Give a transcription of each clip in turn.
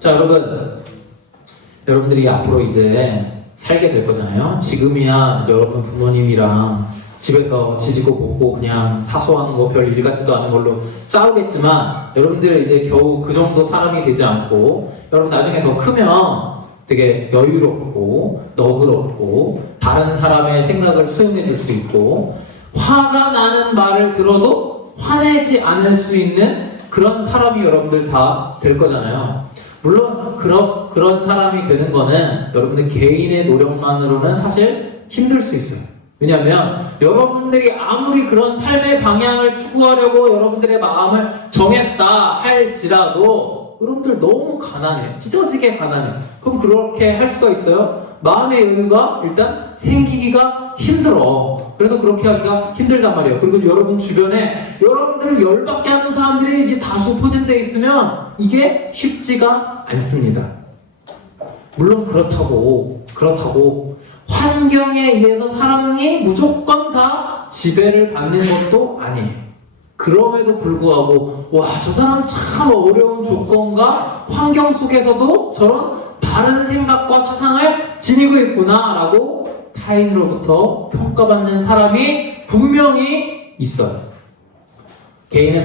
자, 여러분들이 앞으로 이제 살게 될 거잖아요. 지금이야 이제 여러분 부모님이랑 집에서 지지고 볶고 그냥 사소한 거 별 일 같지도 않은 걸로 싸우겠지만, 여러분들 이제 겨우 그 정도 사람이 되지 않고 여러분 나중에 더 크면 되게 여유롭고 너그럽고 다른 사람의 생각을 수용해 줄 수 있고, 화가 나는 말을 들어도 화내지 않을 수 있는 그런 사람이 여러분들 다 될 거잖아요. 물론 그런 사람이 되는 거는 여러분들 개인의 노력만으로는 사실 힘들 수 있어요. 왜냐하면 여러분들이 아무리 그런 삶의 방향을 추구하려고 여러분들의 마음을 정했다 할지라도 여러분들 너무 가난해요. 찢어지게 가난해요. 그럼 그렇게 할 수가 있어요? 마음의 여유가 일단 생기기가 힘들어. 그래서 그렇게 하기가 힘들단 말이에요. 그리고 여러분 주변에 여러분들을 열받게 하는 사람들이 이게 다수 포진되어 있으면 이게 쉽지가 않습니다. 물론 그렇다고 환경에 의해서 사람이 무조건 다 지배를 받는 것도 아니에요. 그럼에도 불구하고 저 사람 참 어려운 조건과 환경 속에서도 저런 바른 생각과 사상을 지니고 있구나 라고 타인으로부터 평가받는 사람이 분명히 있어요. 개인의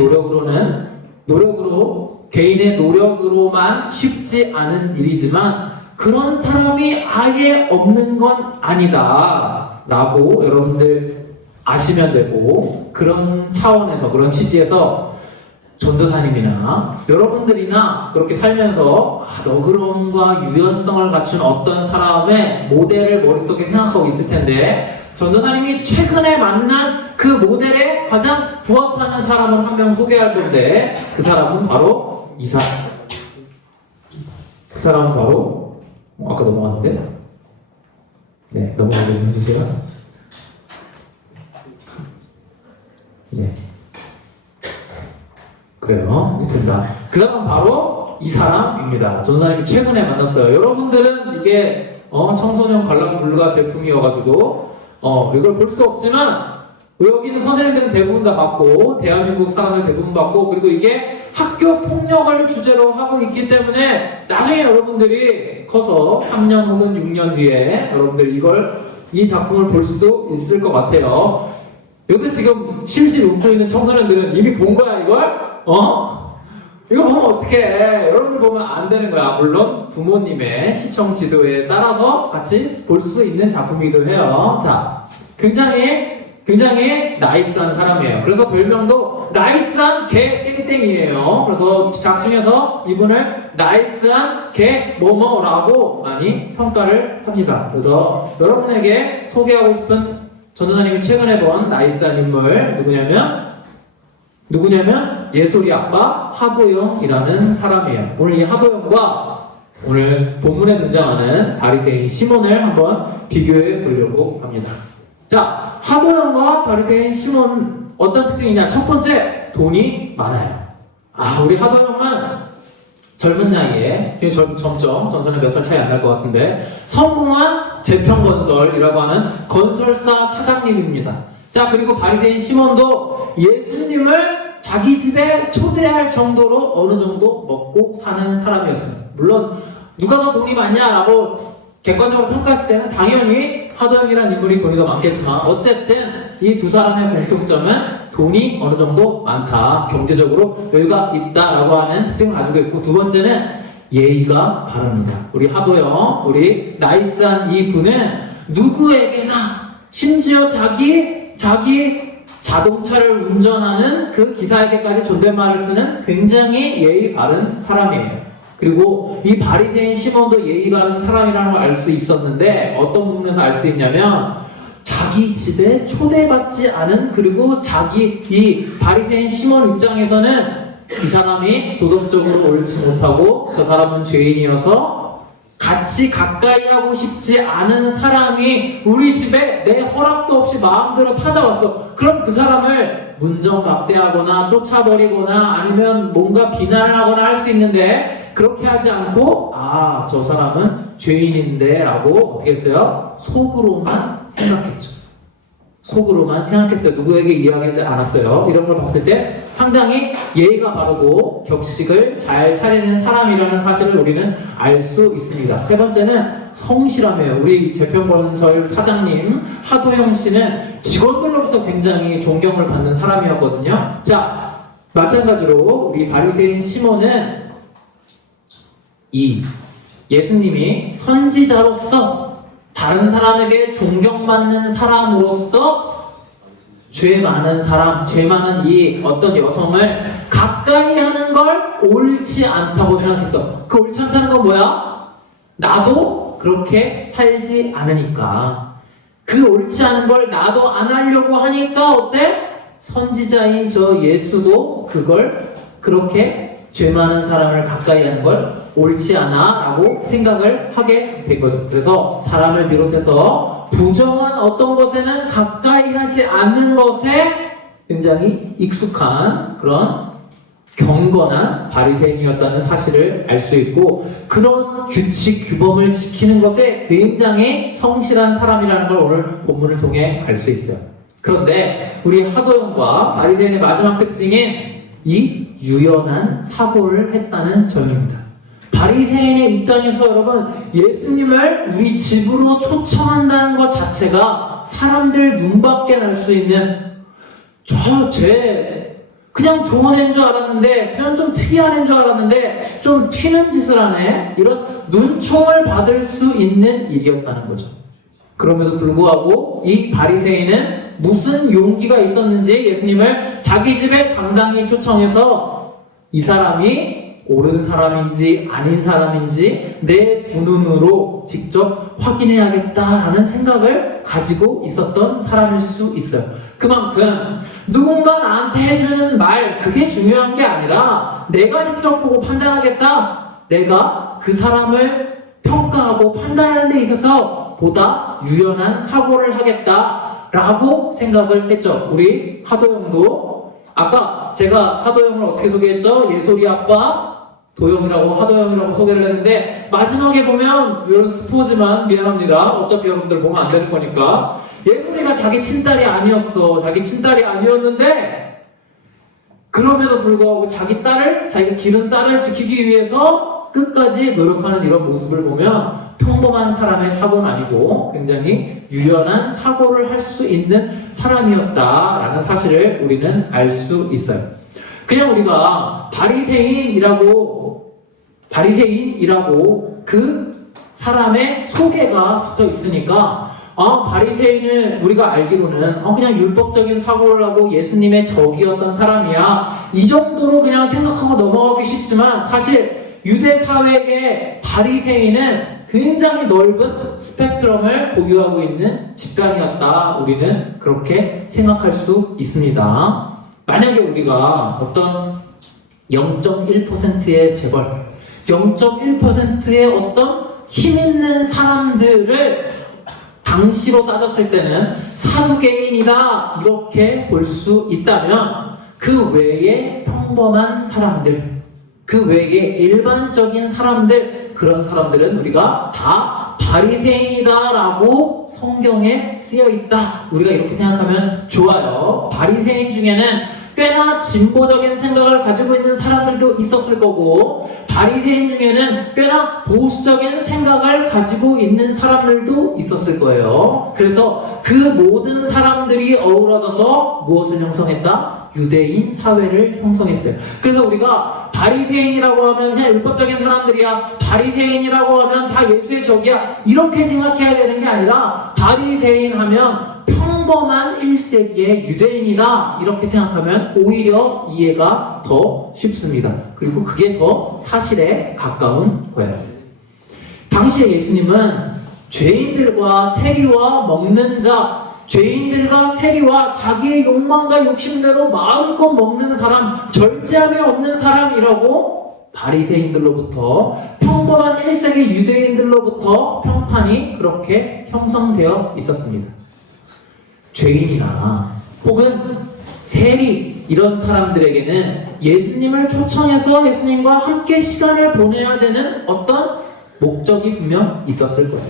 노력으로만 쉽지 않은 일이지만 그런 사람이 아예 없는 건 아니다 라고 여러분들 아시면 되고, 그런 차원에서, 그런 취지에서 전도사님이나 여러분들이나 그렇게 살면서 너그러움과 유연성을 갖춘 어떤 사람의 모델을 머릿속에 생각하고 있을 텐데, 전도사님이 최근에 만난 그 모델에 가장 부합하는 사람을 한 명 소개할 건데, 그 사람은 바로 아까 넘어갔는데? 네, 넘어가게 좀 해주세요. 네. 그래요. 이제 된다. 그 사람은 바로 이 사람입니다. 전도사님이 최근에 만났어요. 여러분들은 이게 청소년 관람 불가 제품이어가지고 이걸 볼 수 없지만, 여기 있는 선생님들은 대부분 다 받고, 대한민국 사람들 대부분 받고, 그리고 이게 학교 폭력을 주제로 하고 있기 때문에 나중에 여러분들이 커서 3년 혹은 6년 뒤에 여러분들 이 작품을 볼 수도 있을 것 같아요. 여기 지금 실실 웃고 있는 청소년들은 이미 본 거야, 이걸? 이거 보면 어떡해. 여러분들 보면 안 되는 거야. 물론 부모님의 시청 지도에 따라서 같이 볼 수 있는 작품이기도 해요. 자, 굉장히 나이스한 사람이에요. 그래서 별명도 나이스한 개 땡땡이에요. 그래서 작중에서 이분을 나이스한 개 뭐뭐라고 많이 평가를 합니다. 그래서 여러분에게 소개하고 싶은 전도사님이 최근에 본 나이스한 인물 누구냐면 예솔이 아빠 하도영이라는 사람이에요. 오늘 이 하도영과 오늘 본문에 등장하는 바리새인 시몬을 한번 비교해 보려고 합니다. 자, 하도영과 바리새인 시몬 어떤 특징이냐? 첫 번째, 돈이 많아요. 우리 하도영은 젊은 나이에, 점점 전선에 몇 살 차이 안 날 것 같은데, 성공한 재평건설이라고 하는 건설사 사장님입니다. 자, 그리고 바리새인 시몬도 예수님을 자기 집에 초대할 정도로 어느 정도 먹고 사는 사람이었어요. 물론 누가 더 돈이 많냐라고 객관적으로 평가했을 때는 당연히 하도영이라는 인물이 돈이 더 많겠지만, 어쨌든 이 두 사람의 공통점은 돈이 어느 정도 많다, 경제적으로 여유가 있다라고 하는 특징을 가지고 있고, 두 번째는 예의가 바릅니다. 우리 하도영, 우리 나이스한 이 분은 누구에게나, 심지어 자기 자동차를 운전하는 그 기사에게까지 존댓말을 쓰는 굉장히 예의 바른 사람이에요. 그리고 이 바리새인 시몬도 예의 바른 사람이라는 걸 알 수 있었는데, 어떤 부분에서 알 수 있냐면, 자기 집에 초대받지 않은, 그리고 이 바리새인 시몬 입장에서는 이 사람이 도덕적으로 옳지 못하고 저 사람은 죄인이어서 같이 가까이 하고 싶지 않은 사람이 우리 집에 내 허락도 없이 마음대로 찾아왔어. 그럼 그 사람을 문정박대하거나 쫓아버리거나 아니면 뭔가 비난을 하거나 할 수 있는데, 그렇게 하지 않고 저 사람은 죄인인데 라고 어떻게 했어요? 속으로만 생각했죠. 속으로만 생각했어요. 누구에게 이야기하지 않았어요. 이런 걸 봤을 때 상당히 예의가 바르고 격식을 잘 차리는 사람이라는 사실을 우리는 알 수 있습니다. 세 번째는 성실함이에요. 우리 재평건설 사장님 하도영 씨는 직원들로부터 굉장히 존경을 받는 사람이었거든요. 자, 마찬가지로 우리 바리새인 시몬은 이 예수님이 선지자로서 다른 사람에게 존경받는 사람으로서 죄 많은 사람, 죄 많은 이 어떤 여성을 가까이 하는 걸 옳지 않다고 생각했어. 그 옳지 않다는 건 뭐야? 나도 그렇게 살지 않으니까. 그 옳지 않은 걸 나도 안 하려고 하니까 어때? 선지자인 저 예수도 그걸 그렇게 죄 많은 사람을 가까이 하는 걸 옳지 않아 라고 생각을 하게 된 거죠. 그래서 사람을 비롯해서 부정한 어떤 것에는 가까이 하지 않는 것에 굉장히 익숙한 그런 경건한 바리새인이었다는 사실을 알 수 있고, 그런 규칙 규범을 지키는 것에 굉장히 성실한 사람이라는 걸 오늘 본문을 통해 알 수 있어요. 그런데 우리 하도영과 바리새인의 마지막 특징인 이 유연한 사고를 했다는 점입니다. 바리새인의 입장에서 여러분, 예수님을 우리 집으로 초청한다는 것 자체가 사람들 눈밖에 날 수 있는 그냥 좋은 애인 줄 알았는데, 그냥 좀 특이한 애인 줄 알았는데 좀 튀는 짓을 하네, 이런 눈총을 받을 수 있는 일이었다는 거죠. 그럼에도 불구하고 이 바리새인은 무슨 용기가 있었는지 예수님을 자기 집에 당당히 초청해서 이 사람이 옳은 사람인지 아닌 사람인지 내 두 눈으로 직접 확인해야겠다라는 생각을 가지고 있었던 사람일 수 있어요. 그만큼 누군가 나한테 해주는 말, 그게 중요한 게 아니라 내가 직접 보고 판단하겠다, 내가 그 사람을 평가하고 판단하는 데 있어서 보다 유연한 사고를 하겠다라고 생각을 했죠. 우리 하도영도 아까 제가 하도영을 어떻게 소개했죠? 예솔이 아빠 도영이라고, 하도영이라고 소개를 했는데, 마지막에 보면 이런 스포지만 미안합니다. 어차피 여러분들 보면 안 되는 거니까, 예솔이가 자기 친딸이 아니었어. 자기 친딸이 아니었는데 그럼에도 불구하고 자기 딸을, 자기가 기른 딸을 지키기 위해서 끝까지 노력하는 이런 모습을 보면 평범한 사람의 사고는 아니고 굉장히 유연한 사고를 할 수 있는 사람이었다라는 사실을 우리는 알 수 있어요. 그냥 우리가 바리새인이라고 그 사람의 소개가 붙어 있으니까 바리새인을 우리가 알기로는 그냥 율법적인 사고를 하고 예수님의 적이었던 사람이야, 이 정도로 그냥 생각하고 넘어가기 쉽지만, 사실 유대 사회의 바리새인은 굉장히 넓은 스펙트럼을 보유하고 있는 집단이었다, 우리는 그렇게 생각할 수 있습니다. 만약에 우리가 어떤 0.1%의 재벌, 0.1%의 어떤 힘 있는 사람들을 당시로 따졌을 때는 사두개인이다 이렇게 볼 수 있다면, 그 외에 평범한 사람들, 그 외에 일반적인 사람들, 그런 사람들은 우리가 다 바리새인이다라고 성경에 쓰여 있다, 우리가 이렇게 생각하면 좋아요. 바리새인 중에는 꽤나 진보적인 생각을 가지고 있는 사람들도 있었을 거고, 바리새인 중에는 꽤나 보수적인 생각을 가지고 있는 사람들도 있었을 거예요. 그래서 그 모든 사람들이 어우러져서 무엇을 형성했다? 유대인 사회를 형성했어요. 그래서 우리가 바리새인이라고 하면 그냥 율법적인 사람들이야, 바리새인이라고 하면 다 예수의 적이야, 이렇게 생각해야 되는 게 아니라, 바리새인 하면 평범한 1세기의 유대인이다 이렇게 생각하면 오히려 이해가 더 쉽습니다. 그리고 그게 더 사실에 가까운 거예요. 당시에 예수님은 죄인들과 세리와 먹는 자, 죄인들과 세리와 자기의 욕망과 욕심대로 마음껏 먹는 사람, 절제함이 없는 사람이라고 바리새인들로부터, 평범한 1세기 유대인들로부터 평판이 그렇게 형성되어 있었습니다. 죄인이나 혹은 세리, 이런 사람들에게는 예수님을 초청해서 예수님과 함께 시간을 보내야 되는 어떤 목적이 분명 있었을 거예요.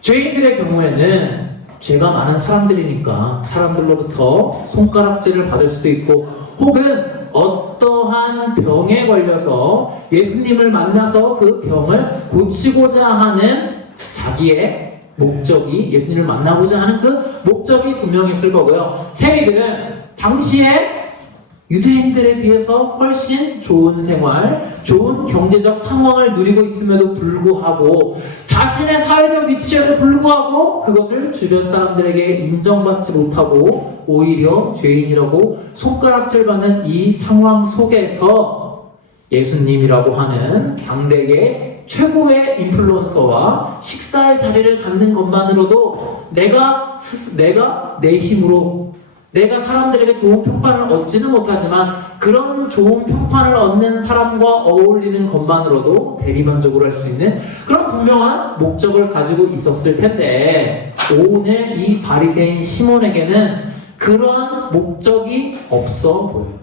죄인들의 경우에는 죄가 많은 사람들이니까 사람들로부터 손가락질을 받을 수도 있고, 혹은 어떠한 병에 걸려서 예수님을 만나서 그 병을 고치고자 하는 자기의 목적이, 예수님을 만나고자 하는 그 목적이 분명히 있을 거고요. 세리들은 당시에 유대인들에 비해서 훨씬 좋은 생활, 좋은 경제적 상황을 누리고 있음에도 불구하고, 자신의 사회적 위치에도 불구하고 그것을 주변 사람들에게 인정받지 못하고 오히려 죄인이라고 손가락질 받는 이 상황 속에서 예수님이라고 하는 당대의 최고의 인플루언서와 식사의 자리를 갖는 것만으로도 내가 내 힘으로, 내가 사람들에게 좋은 평판을 얻지는 못하지만 그런 좋은 평판을 얻는 사람과 어울리는 것만으로도 대리만족을 할 수 있는 그런 분명한 목적을 가지고 있었을 텐데, 오늘 이 바리새인 시몬에게는 그런 목적이 없어 보여요.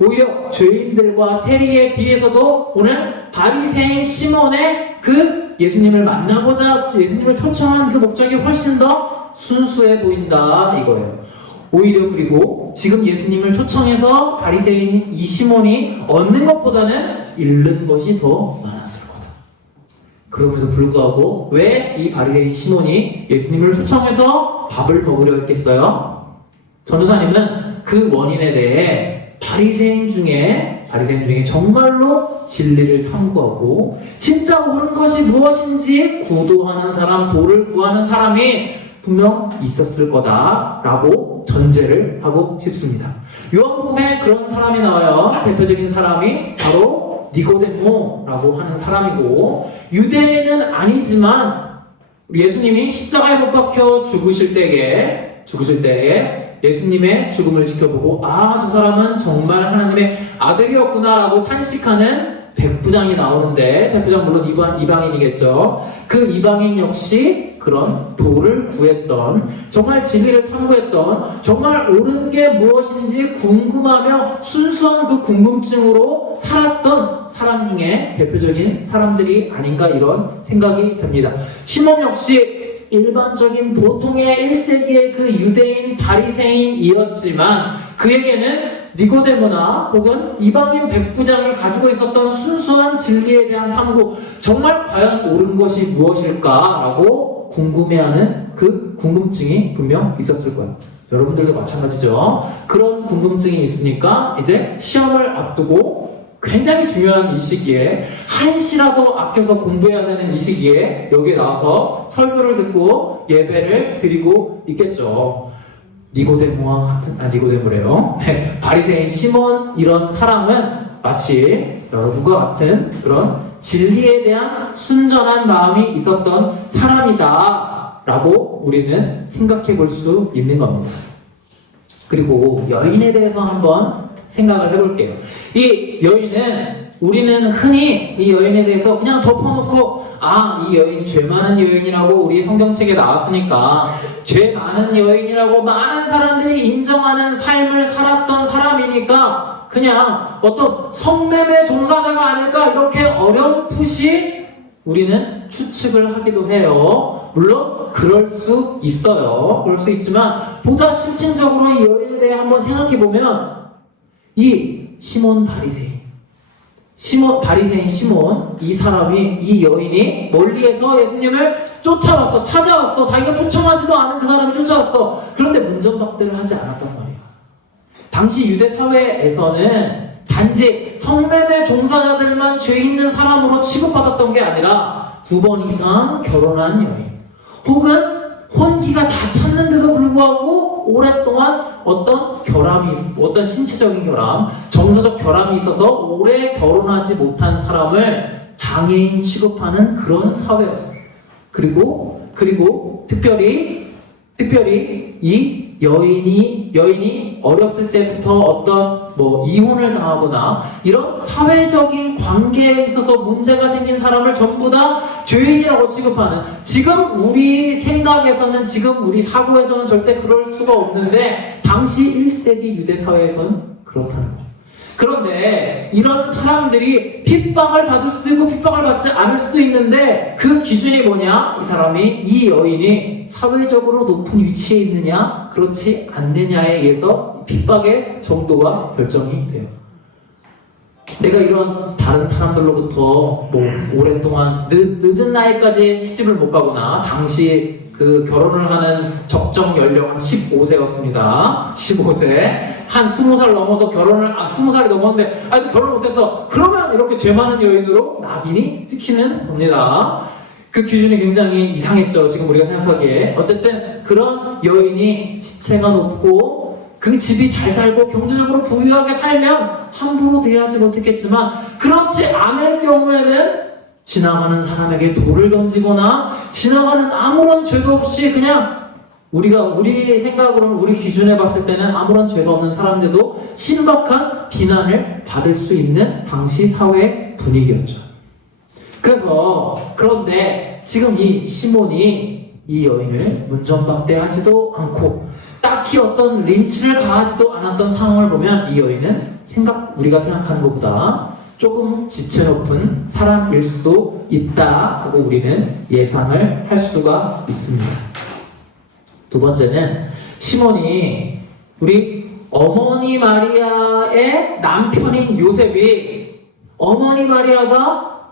오히려 죄인들과 세리에 비해서도 오늘 바리새인 시몬의 그 예수님을 만나고자 예수님을 초청한 그 목적이 훨씬 더 순수해 보인다 이거예요. 오히려 그리고 지금 예수님을 초청해서 바리새인 이 시몬이 얻는 것보다는 잃는 것이 더 많았을 거다. 그럼에도 불구하고 왜 이 바리새인 시몬이 예수님을 초청해서 밥을 먹으려 했겠어요? 전도사님은 그 원인에 대해 바리새인 중에 정말로 진리를 탐구하고 진짜 옳은 것이 무엇인지 구도하는 사람, 도를 구하는 사람이 분명 있었을 거다라고 전제를 하고 싶습니다. 요한복음에 그런 사람이 나와요. 대표적인 사람이 바로 니고데모라고 하는 사람이고, 유대인은 아니지만 예수님이 십자가에 못 박혀 죽으실 때에 예수님의 죽음을 지켜보고 저 사람은 정말 하나님의 아들이었구나라고 탄식하는 백부장이 나오는데, 백부장 물론 이방인이겠죠. 그 이방인 역시 그런 도를 구했던, 정말 진리를 탐구했던, 정말 옳은 게 무엇인지 궁금하며 순수한 그 궁금증으로 살았던 사람 중에 대표적인 사람들이 아닌가 이런 생각이 듭니다. 시몬 역시 일반적인 보통의 1세기의 그 유대인 바리새인이었지만 그에게는 니고데모나 혹은 이방인 백부장이 가지고 있었던 순수한 진리에 대한 탐구, 정말 과연 옳은 것이 무엇일까라고 궁금해하는 그 궁금증이 분명 있었을 거예요. 여러분들도 마찬가지죠. 그런 궁금증이 있으니까 이제 시험을 앞두고 굉장히 중요한 이 시기에, 한시라도 아껴서 공부해야 되는 이 시기에 여기에 나와서 설교를 듣고 예배를 드리고 있겠죠. 니고데모래요. 바리새인 시몬 이런 사람은 마치 여러분과 같은 그런 진리에 대한 순전한 마음이 있었던 사람이다 라고 우리는 생각해 볼 수 있는 겁니다. 그리고 여인에 대해서 한번 생각을 해볼게요. 이 여인은, 우리는 흔히 이 여인에 대해서 그냥 덮어놓고 이 여인 죄 많은 여인이라고 우리 성경책에 나왔으니까 죄 많은 여인이라고 많은 사람들이 인정하는 삶을 살았던 사람이니까 그냥 어떤 성매매 종사자가 아닐까 이렇게 어렴풋이 우리는 추측을 하기도 해요. 물론 그럴 수 있어요. 그럴 수 있지만 보다 심층적으로 이 여인에 대해 한번 생각해보면 이 시몬 바리새인 시몬, 이 사람이, 이 여인이 멀리에서 예수님을 찾아왔어. 자기가 초청하지도 않은 그 사람이 쫓아왔어. 그런데 문전박대를 하지 않았단 말이에요. 당시 유대 사회에서는 단지 성매매 종사자들만 죄 있는 사람으로 취급받았던 게 아니라 2번 이상 결혼한 여인, 혹은 혼기가 다 찼는데도 불구하고 오랫동안 어떤 신체적인 결함, 정서적 결함이 있어서 오래 결혼하지 못한 사람을 장애인 취급하는 그런 사회였어요. 그리고 특별히 이 여인이 어렸을 때부터 어떤 이혼을 당하거나 이런 사회적인 관계에 있어서 문제가 생긴 사람을 전부 다 죄인이라고 취급하는, 지금 우리 생각에서는, 지금 우리 사고에서는 절대 그럴 수가 없는데 당시 1세기 유대 사회에서는 그렇다는 거예요. 그런데 이런 사람들이 핍박을 받을 수도 있고 핍박을 받지 않을 수도 있는데 그 기준이 뭐냐? 이 여인이 사회적으로 높은 위치에 있느냐 그렇지 않느냐에 의해서 핍박의 정도가 결정이 돼요. 내가 이런 다른 사람들로부터 뭐 오랫동안 늦은 나이까지 시집을 못 가거나 당시 그 결혼을 하는 적정 연령은 15세였습니다. 15세. 한 20살 넘어서 20살이 넘었는데 아직도 결혼을 못했어. 그러면 이렇게 죄 많은 여인으로 낙인이 찍히는 겁니다. 그 기준이 굉장히 이상했죠. 지금 우리가 생각하기에. 어쨌든 그런 여인이 지체가 높고 그 집이 잘 살고 경제적으로 부유하게 살면 함부로 대하지 못했겠지만 그렇지 않을 경우에는 지나가는 사람에게 돌을 던지거나 지나가는 아무런 죄도 없이 그냥 우리 생각으로는 우리 기준에 봤을 때는 아무런 죄가 없는 사람들도 심각한 비난을 받을 수 있는 당시 사회 분위기였죠. 그런데 지금 이 시몬이 이 여인을 문전박대하지도 않고 딱히 어떤 린치를 가하지도 않았던 상황을 보면 이 여인은 우리가 생각하는 것보다 조금 지체 높은 사람일 수도 있다고 우리는 예상을 할 수가 있습니다. 두 번째는 시몬이 우리 어머니 마리아의 남편인 요셉이 어머니 마리아가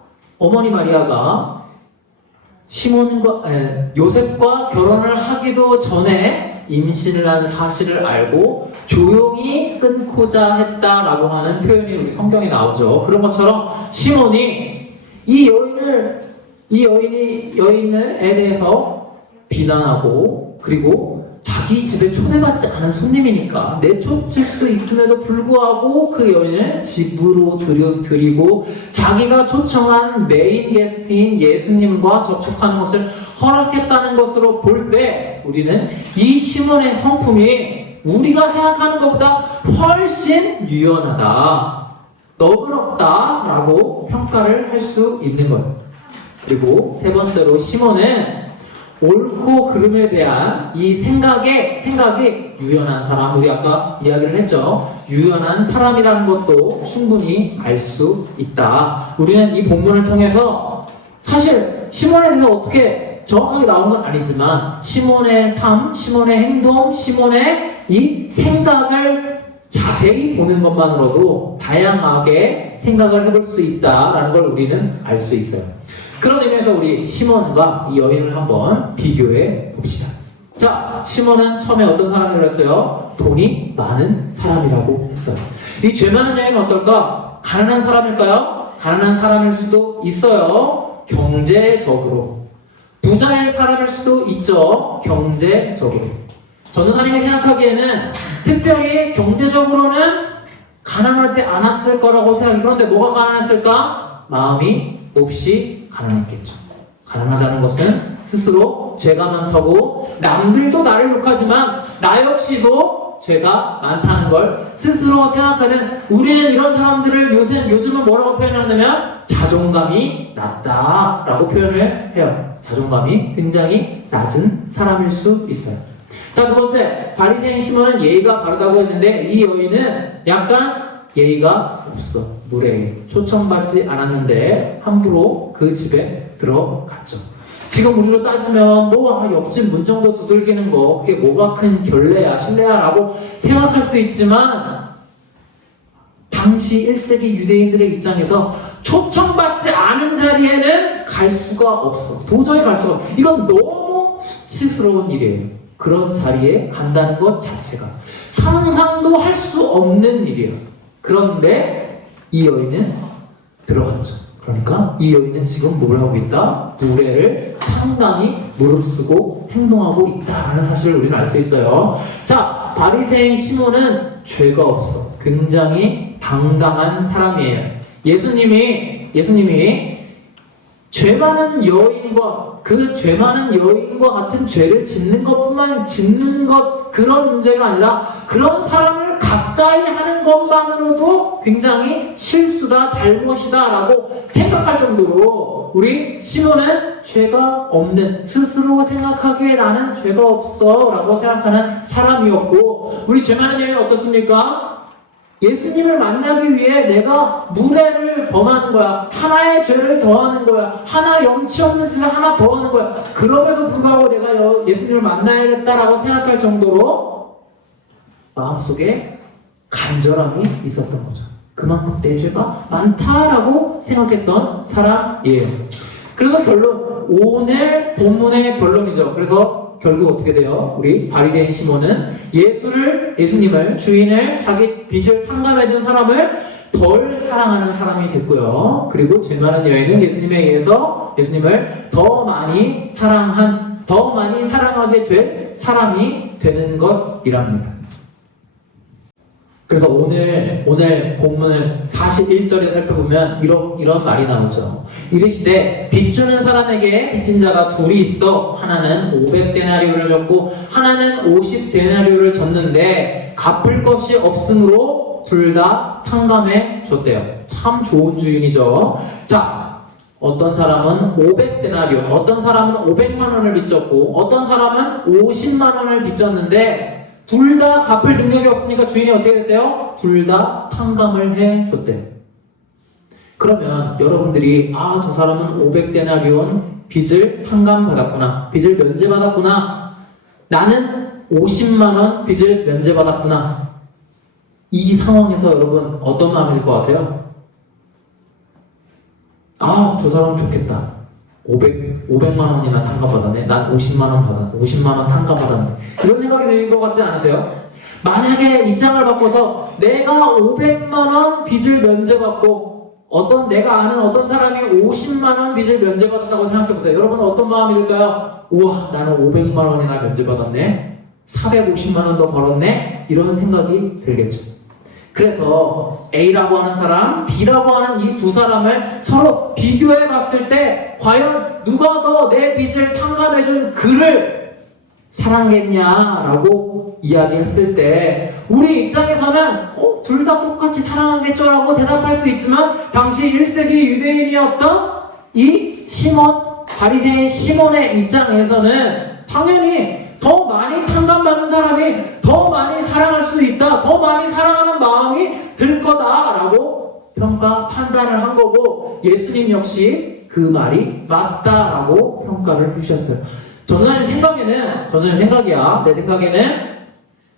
요셉과 결혼을 하기도 전에 임신을 한 사실을 알고 조용히 끊고자 했다라고 하는 표현이 우리 성경에 나오죠. 그런 것처럼 시몬이 이 여인에 대해서 비난하고 그리고 자기 집에 초대받지 않은 손님이니까 내쫓을 수 있음에도 불구하고 그 여인을 집으로 들이고 자기가 초청한 메인 게스트인 예수님과 접촉하는 것을 허락했다는 것으로 볼 때 우리는 이 시몬의 성품이 우리가 생각하는 것보다 훨씬 유연하다, 너그럽다라고 평가를 할 수 있는 거예요. 그리고 세 번째로 시몬은 옳고 그름에 대한 이 생각이 유연한 사람, 우리 아까 이야기를 했죠. 유연한 사람이라는 것도 충분히 알 수 있다. 우리는 이 본문을 통해서 사실 시몬에 대해서 어떻게 정확하게 나온 건 아니지만 시몬의 삶, 시몬의 행동, 시몬의 이 생각을 자세히 보는 것만으로도 다양하게 생각을 해볼 수 있다라는 걸 우리는 알 수 있어요. 그런 의미에서 우리 시몬과 이 여인을 한번 비교해 봅시다. 자, 시몬은 처음에 어떤 사람이라고 했어요? 돈이 많은 사람이라고 했어요. 이 죄 많은 여인은 어떨까? 가난한 사람일까요? 가난한 사람일 수도 있어요. 경제적으로. 부자일 사람일 수도 있죠. 경제적으로. 전도사님이 생각하기에는 특별히 경제적으로는 가난하지 않았을 거라고 생각해요. 그런데 뭐가 가난했을까? 마음이 몹시 가난했겠죠. 가난하다는 것은 스스로 죄가 많다고 남들도 나를 욕하지만 나 역시도 죄가 많다는 걸 스스로 생각하는 우리는 이런 사람들을 요즘은 뭐라고 표현하냐면 자존감이 낮다라고 표현을 해요. 자존감이 굉장히 낮은 사람일 수 있어요. 자, 두 번째, 바리새인 시몬은 예의가 바르다고 했는데 이 여인은 약간 예의가 없어. 무례해. 초청받지 않았는데 함부로 그 집에 들어갔죠. 지금 우리로 따지면 옆집 문 정도 두들기는 거 그게 뭐가 큰 결례야 신뢰야 라고 생각할 수 있지만 당시 1세기 유대인들의 입장에서 초청받지 않은 자리에는 갈 수가 없어. 도저히 갈 수가 없어. 이건 너무 수치스러운 일이에요. 그런 자리에 간다는 것 자체가 상상도 할 수 없는 일이에요. 그런데 이 여인은 들어갔죠. 그러니까 이 여인은 지금 뭘 하고 있다? 무례를 상당히 무릅쓰고 행동하고 있다라는 사실을 우리는 알 수 있어요. 자, 바리새인 시몬은 죄가 없어. 굉장히 당당한 사람이에요. 예수님이 죄 많은 여인과 같은 죄를 짓는 것 그런 문제가 아니라 그런 사람을 가까이 하는 것만으로도 굉장히 실수다, 잘못이다 라고 생각할 정도로 우리 시몬은 죄가 없는, 스스로 생각하기에 나는 죄가 없어 라고 생각하는 사람이었고 우리 죄 많은 여인은 어떻습니까? 예수님을 만나기 위해 내가 무례를 범하는 거야. 하나의 죄를 더하는 거야. 하나 염치 없는 짓을 하나 더하는 거야. 그럼에도 불구하고 내가 예수님을 만나야겠다라고 생각할 정도로 마음속에 간절함이 있었던 거죠. 그만큼 내 죄가 많다라고 생각했던 사람이에요. 그래서 결론, 오늘 본문의 결론이죠. 그래서 결국 어떻게 돼요? 우리 바리새인 시몬은 예수님을, 주인을, 자기 빚을 탕감해준 사람을 덜 사랑하는 사람이 됐고요. 그리고 죄 많은 여인은 예수님에 의해서 예수님을 더 많이 사랑하게 된 사람이 되는 것이랍니다. 그래서 오늘 본문을 41절에 살펴보면 이런 말이 나오죠. 이르시되 빚주는 사람에게 빚진 자가 둘이 있어 하나는 500데나리오를 줬고 하나는 50데나리오를 줬는데 갚을 것이 없으므로 둘 다 탕감해 줬대요. 참 좋은 주인이죠. 자, 어떤 사람은 500데나리오, 어떤 사람은 500만 원을 빚졌고 어떤 사람은 50만 원을 빚졌는데 둘 다 갚을 능력이 없으니까 주인이 어떻게 됐대요? 둘 다 탕감을 해줬대요. 그러면 여러분들이 저 사람은 500데나리온 빚을 탕감받았구나, 빚을 면제받았구나, 나는 50만원 빚을 면제받았구나, 이 상황에서 여러분 어떤 마음이 들 것 같아요? 저 사람 좋겠다. 500만 원이나 탕감받았네. 난 50만 원 탕감받았네. 이런 생각이 드는 것 같지 않으세요? 만약에 입장을 바꿔서 내가 500만 원 빚을 면제받고 내가 아는 어떤 사람이 50만 원 빚을 면제받았다고 생각해보세요. 여러분은 어떤 마음이 들까요? 우와, 나는 500만 원이나 면제받았네. 450만 원 더 벌었네. 이런 생각이 들겠죠. 그래서 A라고 하는 사람, B라고 하는 이 두 사람을 서로 비교해 봤을 때 과연 누가 더 내 빚을 탕감해준 그를 사랑했냐라고 이야기했을 때 우리 입장에서는 둘 다 똑같이 사랑하겠죠 라고 대답할 수 있지만 당시 1세기 유대인이었던 이 바리새인 시몬의 입장에서는 당연히 더 많이 탕감받은 사람이 더 많이 사랑할 수 있다, 더 많이 사랑하는 마음이 들 거다라고 판단을 한 거고, 예수님 역시 그 말이 맞다라고 평가를 해주셨어요. 저는 생각이야. 내 생각에는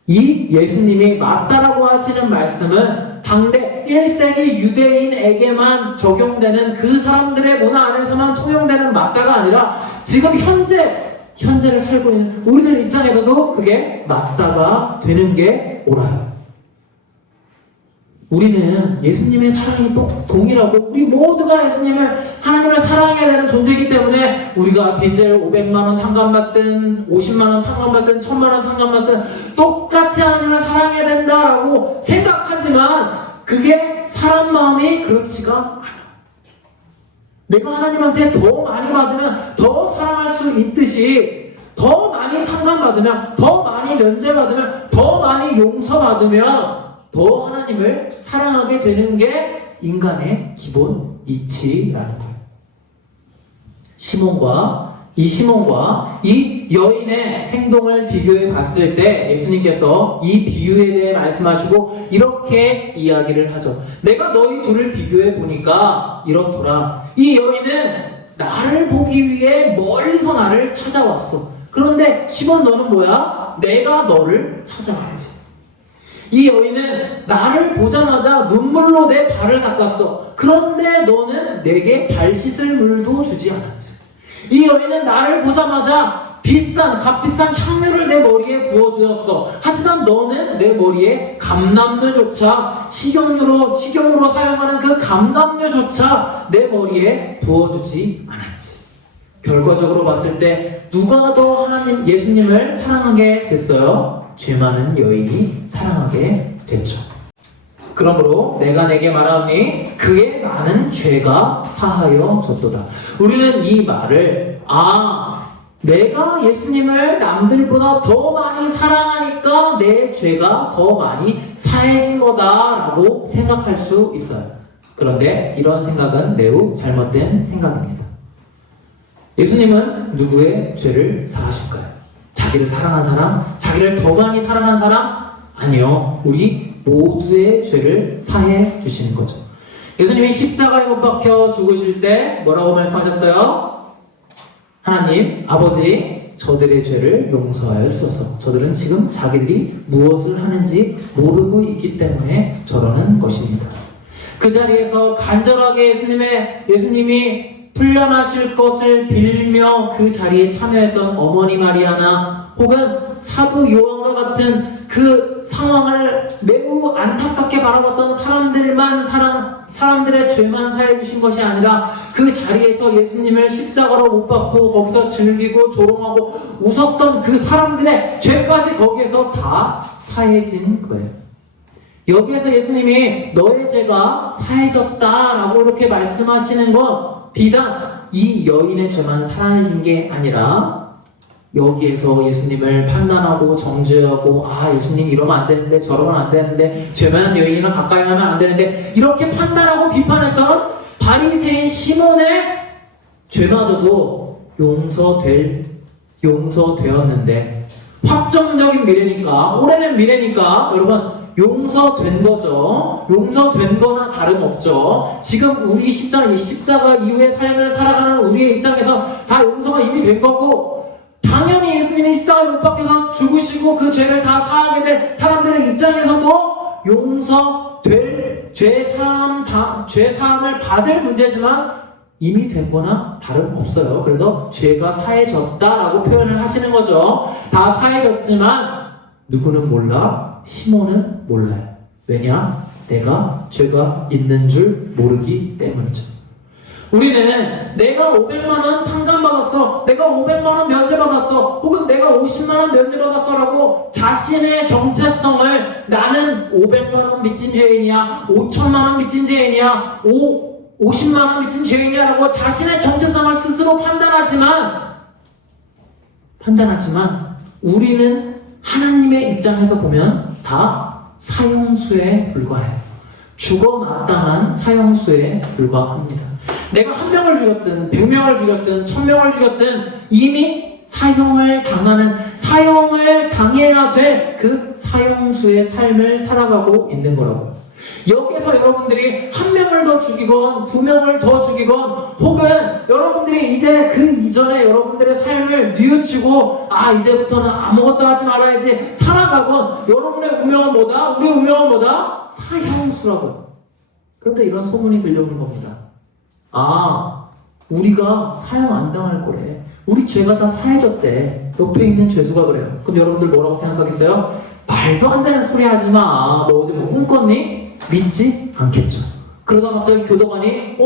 이 예수님이 맞다라고 하시는 말씀은 당대 1세기 유대인에게만 적용되는 그 사람들의 문화 안에서만 통용되는 맞다가 아니라 지금 현재를 살고 있는 우리들 입장에서도 그게 맞다가 되는 게 옳아요. 우리는 예수님의 사랑이 동일하고 우리 모두가 하나님을 사랑해야 되는 존재이기 때문에 우리가 빚을 500만 원 탕감받든 50만 원 탕감받든 1000만 원 탕감받든 똑같이 하나님을 사랑해야 된다라고 생각하지만 그게 사람 마음이 그렇지가 않아요. 내가 하나님한테 더 많이 받으면 더 사랑할 수 있듯이 더 많이 탕감받으면, 더 많이 면제받으면, 더 많이 용서받으면 더 하나님을 사랑하게 되는 게 인간의 기본 이치라는 거예요. 시몬과 이 여인의 행동을 비교해 봤을 때 예수님께서 이 비유에 대해 말씀하시고 이렇게 이야기를 하죠. 내가 너희 둘을 비교해 보니까 이렇더라. 이 여인은 나를 보기 위해 멀리서 나를 찾아왔어. 그런데 시몬, 너는 뭐야? 내가 너를 찾아왔지. 이 여인은 나를 보자마자 눈물로 내 발을 닦았어. 그런데 너는 내게 발 씻을 물도 주지 않았지. 이 여인은 나를 보자마자 값비싼 향유를 내 머리에 부어주었어. 하지만 너는 내 머리에 감람유조차, 식용유로 사용하는 그 감람유조차 내 머리에 부어주지 않았지. 결과적으로 봤을 때 누가 더 예수님을 사랑하게 됐어요? 죄 많은 여인이 사랑하게 됐죠. 그러므로 내가 내게 말하노니 그의 많은 죄가 사하여 졌도다. 우리는 이 말을 내가 예수님을 남들보다 더 많이 사랑하니까 내 죄가 더 많이 사해진 거다라고 생각할 수 있어요. 그런데 이런 생각은 매우 잘못된 생각입니다. 예수님은 누구의 죄를 사하실까요? 자기를 사랑한 사람? 자기를 더 많이 사랑한 사람? 아니요. 우리 모두의 죄를 사해 주시는 거죠. 예수님이 십자가에 못 박혀 죽으실 때 뭐라고 말씀하셨어요? 하나님, 아버지, 저들의 죄를 용서하여 주소서. 저들은 지금 자기들이 무엇을 하는지 모르고 있기 때문에 저러는 것입니다. 그 자리에서 간절하게 예수님이 풀려나실 것을 빌며 그 자리에 참여했던 어머니 마리아나 혹은 사도 요한과 같은 그 상황을 매우 안타깝게 바라봤던 사람들의 죄만 사해 주신 것이 아니라 그 자리에서 예수님을 십자가로 못 박고 거기서 즐기고 조롱하고 웃었던 그 사람들의 죄까지 거기에서 다 사해진 거예요. 여기에서 예수님이 너의 죄가 사해졌다라고 이렇게 말씀하시는 건 비단 이 여인의 죄만 사해진 게 아니라 여기에서 예수님을 판단하고 정죄하고 예수님 이러면 안 되는데 저러면 안 되는데 죄 많은 여인이랑 가까이 하면 안 되는데 이렇게 판단하고 비판했던 바리새인 시몬의 죄마저도 용서되었는데 확정적인 미래니까 오래된 미래니까 여러분 용서된 거죠. 용서된 거나 다름없죠. 지금 우리 십자가 이후의 삶을 살아가는 우리의 입장에서 다 용서가 이미 된 거고 당연히 예수님이 십자가에 못 박혀서 죽으시고 그 죄를 다 사하게 될 사람들의 입장에서도 용서될 죄사함을 받을 문제지만 이미 된 거나 다름없어요. 그래서 죄가 사해졌다라고 표현을 하시는 거죠. 다 사해졌지만 누구는 몰라? 시몬은 몰라요. 왜냐? 내가 죄가 있는 줄 모르기 때문이죠. 우리는 내가 500만원 탕감받았어, 내가 500만원 면제받았어, 혹은 내가 50만원 면제받았어 라고 자신의 정체성을 나는 500만원 미친 죄인이야, 5천만원 미친 죄인이야, 50만원 미친 죄인이야 라고 자신의 정체성을 스스로 판단하지만 우리는 하나님의 입장에서 보면 다 사형수에 불과해요. 죽어 마땅한 사형수에 불과합니다. 내가 1명을 죽였든 100명을 죽였든 1000명을 죽였든 이미 사형을 당해야 될 그 사형수의 삶을 살아가고 있는 거라고. 여기서 여러분들이 1명을 더 죽이건 2명을 더 죽이건 혹은 여러분들이 이제 그 이전에 여러분들의 삶을 뉘우치고 이제부터는 아무것도 하지 말아야지 살아가건 여러분의 운명은 뭐다? 우리의 운명은 뭐다? 사형수라고. 그런데 이런 소문이 들려오는 겁니다. 우리가 사형 안 당할 거래. 우리 죄가 다 사해졌대. 옆에 있는 죄수가 그래요. 그럼 여러분들 뭐라고 생각하겠어요? 말도 안 되는 소리 하지 마. 너 어제 뭐 꿈꿨니? 믿지 않겠죠. 그러다 갑자기 교도관이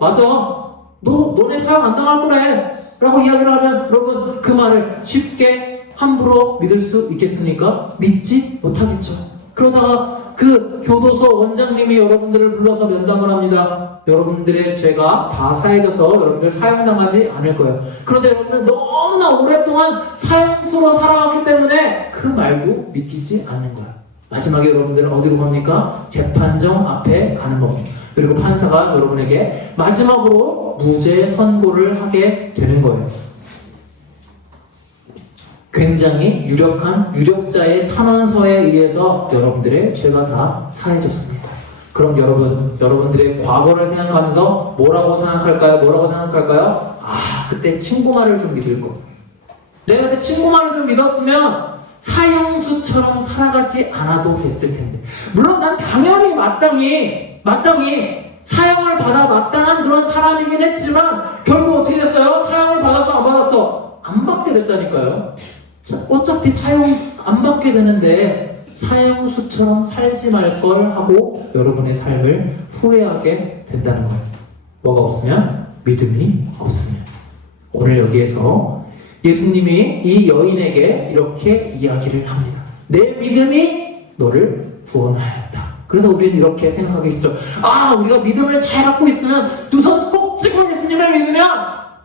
맞아. 너네 사형 안 당할 거래. 라고 이야기를 하면 여러분 그 말을 쉽게 함부로 믿을 수 있겠습니까? 믿지 못하겠죠. 그러다가 그 교도소 원장님이 여러분들을 불러서 면담을 합니다. 여러분들의 죄가 다 사해져서 여러분들 사형당하지 않을 거예요. 그런데 여러분들 너무나 오랫동안 사형수로 살아왔기 때문에 그 말도 믿기지 않는 거예요. 마지막에 여러분들은 어디로 갑니까? 재판정 앞에 가는 겁니다. 그리고 판사가 여러분에게 마지막으로 무죄 선고를 하게 되는 거예요. 굉장히 유력자의 탄원서에 의해서 여러분들의 죄가 다 사해졌습니다. 그럼 여러분들의 과거를 생각하면서 뭐라고 생각할까요? 그때 친구 말을 좀 믿을 거. 내가 그때 친구 말을 좀 믿었으면 사형수처럼 살아가지 않아도 됐을 텐데. 물론 난 당연히 마땅히 사형을 받아 마땅한 그런 사람이긴 했지만 결국 어떻게 됐어요? 사형을 받았어? 안 받았어? 안 받게 됐다니까요. 어차피 사형 안 받게 되는데 사형수처럼 살지 말 걸 하고 여러분의 삶을 후회하게 된다는 거예요. 뭐가 없으면? 믿음이 없으면. 오늘 여기에서 예수님이 이 여인에게 이렇게 이야기를 합니다. 내 믿음이 너를 구원하였다. 그래서 우리는 이렇게 생각하겠죠. 우리가 믿음을 잘 갖고 있으면 두 손 꼭 쥐고 예수님을 믿으면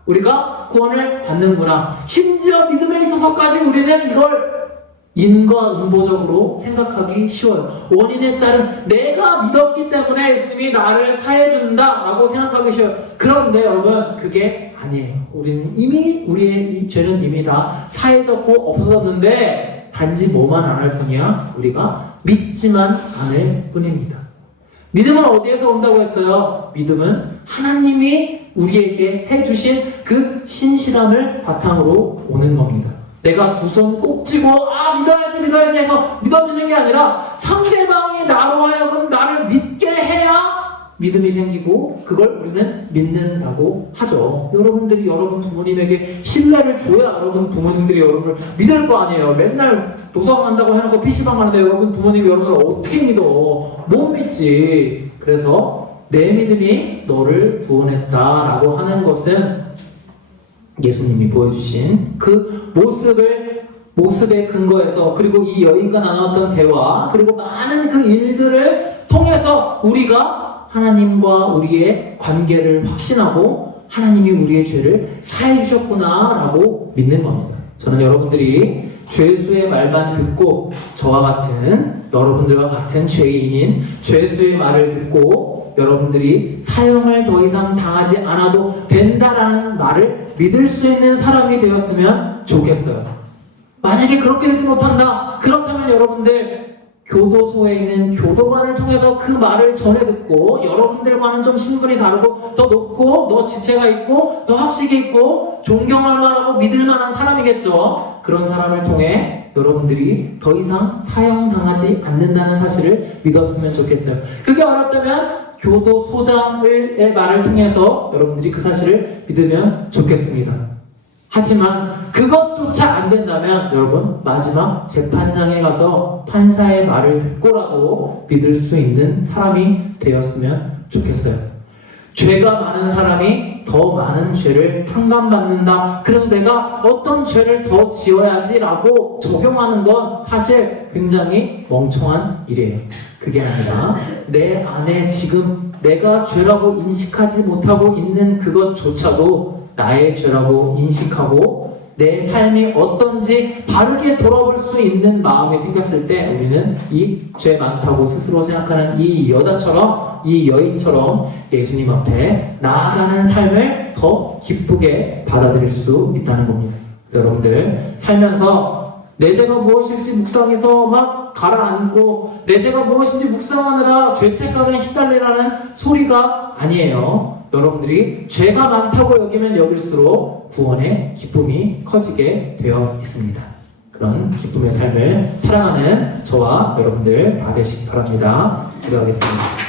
우리가 구원을 받는구나. 심지어 믿음에 있어서까지 우리는 이걸 인과응보적으로 생각하기 쉬워요. 원인에 따른 내가 믿었기 때문에 예수님이 나를 사해준다 라고 생각하기 쉬워요. 그런데 여러분 그게 아니에요. 우리의 이 죄는 이미 다 사해졌고 없어졌는데 단지 뭐만 안 할 뿐이야? 우리가 믿지만 않을 뿐입니다. 믿음은 어디에서 온다고 했어요? 믿음은 하나님이 우리에게 해주신 그 신실함을 바탕으로 오는 겁니다. 내가 두 손 꼭 쥐고 믿어야지 해서 믿어지는 게 아니라 상대방이 나로 하여금 나를 믿게 해야 믿음이 생기고 그걸 우리는 믿는다고 하죠. 여러분들이 여러분 부모님에게 신뢰를 줘야 여러분 부모님들이 여러분을 믿을 거 아니에요. 맨날 도서관 간다고 해놓고 PC방 가는데 여러분 부모님이 여러분을 어떻게 믿어? 못 믿지. 그래서 내 믿음이 너를 구원했다라고 하는 것은 예수님이 보여주신 그 모습의 근거에서 그리고 이 여인과 나눴던 대화 그리고 많은 그 일들을 통해서 우리가 하나님과 우리의 관계를 확신하고 하나님이 우리의 죄를 사해 주셨구나라고 믿는 겁니다. 저는 여러분들이 죄수의 말만 듣고 저와 같은 여러분들과 같은 죄인인 죄수의 말을 듣고 여러분들이 사형을 더 이상 당하지 않아도 된다라는 말을 믿을 수 있는 사람이 되었으면 좋겠어요. 만약에 그렇게 되지 못한다. 그렇다면 여러분들 교도소에 있는 교도관을 통해서 그 말을 전해 듣고 여러분들과는 좀 신분이 다르고 더 높고 더 지체가 있고 더 학식이 있고 존경할 만하고 믿을 만한 사람이겠죠. 그런 사람을 통해 여러분들이 더 이상 사형당하지 않는다는 사실을 믿었으면 좋겠어요. 그게 어렵다면 교도소장의 말을 통해서 여러분들이 그 사실을 믿으면 좋겠습니다. 하지만 그것조차 안 된다면 여러분 마지막 재판장에 가서 판사의 말을 듣고라도 믿을 수 있는 사람이 되었으면 좋겠어요. 죄가 많은 사람이 더 많은 죄를 탕감받는다. 그래서 내가 어떤 죄를 더 지어야지라고 적용하는 건 사실 굉장히 멍청한 일이에요. 그게 아니라 내 안에 지금 내가 죄라고 인식하지 못하고 있는 그것조차도 나의 죄라고 인식하고 내 삶이 어떤지 바르게 돌아볼 수 있는 마음이 생겼을 때 우리는 이 죄 많다고 스스로 생각하는 이 여자처럼 이 여인처럼 예수님 앞에 나아가는 삶을 더 기쁘게 받아들일 수 있다는 겁니다. 그래서 여러분들 살면서 내 죄가 무엇일지 묵상해서 막 가라앉고 내 죄가 무엇인지 묵상하느라 죄책감에 휘달리라는 소리가 아니에요. 여러분들이 죄가 많다고 여기면 여길수록 구원의 기쁨이 커지게 되어 있습니다. 그런 기쁨의 삶을 사랑하는 저와 여러분들 다 되시기 바랍니다. 기도하겠습니다.